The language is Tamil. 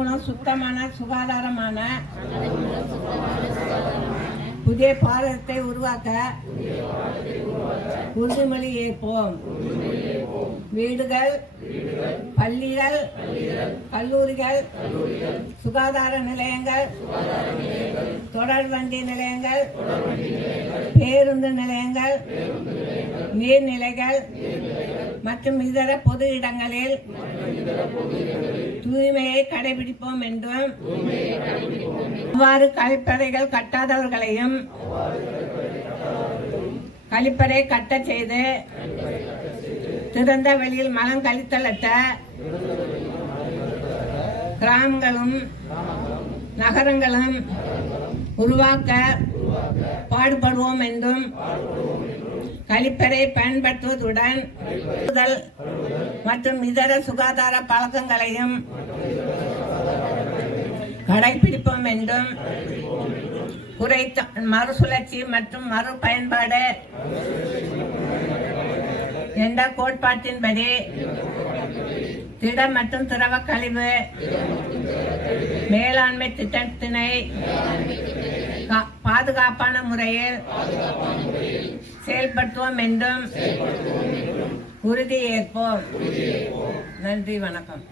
சுத்தமான சுகாதாரமான புதிய பாரதத்தை உருவாக்க உறுதிமொழி ஏற்போம். வீடுகள், பள்ளிகள், கல்லூரிகள், சுகாதார நிலையங்கள், தொடர்வண்டி நிலையங்கள், பேருந்து நிலையங்கள், நீர்நிலைகள் மற்றும் இதர பொது இடங்களில் தூய்மையை கடைபிடிப்போம் என்றும் அவ்வாறு கழிப்பறைகள் கட்டாதவர்களையும் கழிப்பறை கட்ட செய்து திறந்த வெளியில் மலம் கழித்தலற்ற கிராமங்களும் நகரங்களும் உருவாக்க பாடுபடுவோம் என்றும் கழிப்பறை பயன்படுத்துவதுடன் மற்றும் இதர சுகாதார பழக்கங்களையும் கடைபிடிப்போம் என்றும் குறைத்த மறுசுழற்சி மற்றும் மறு பயன்பாடு என்ற கோட்பாட்டின்படி திட மற்றும் திரவ கழிவு மேலாண்மை திட்டத்தினை பாதுகாப்பான முறையில் செயல்படுத்துவோம் என்றும் உறுதி ஏற்போம். நன்றி, வணக்கம்.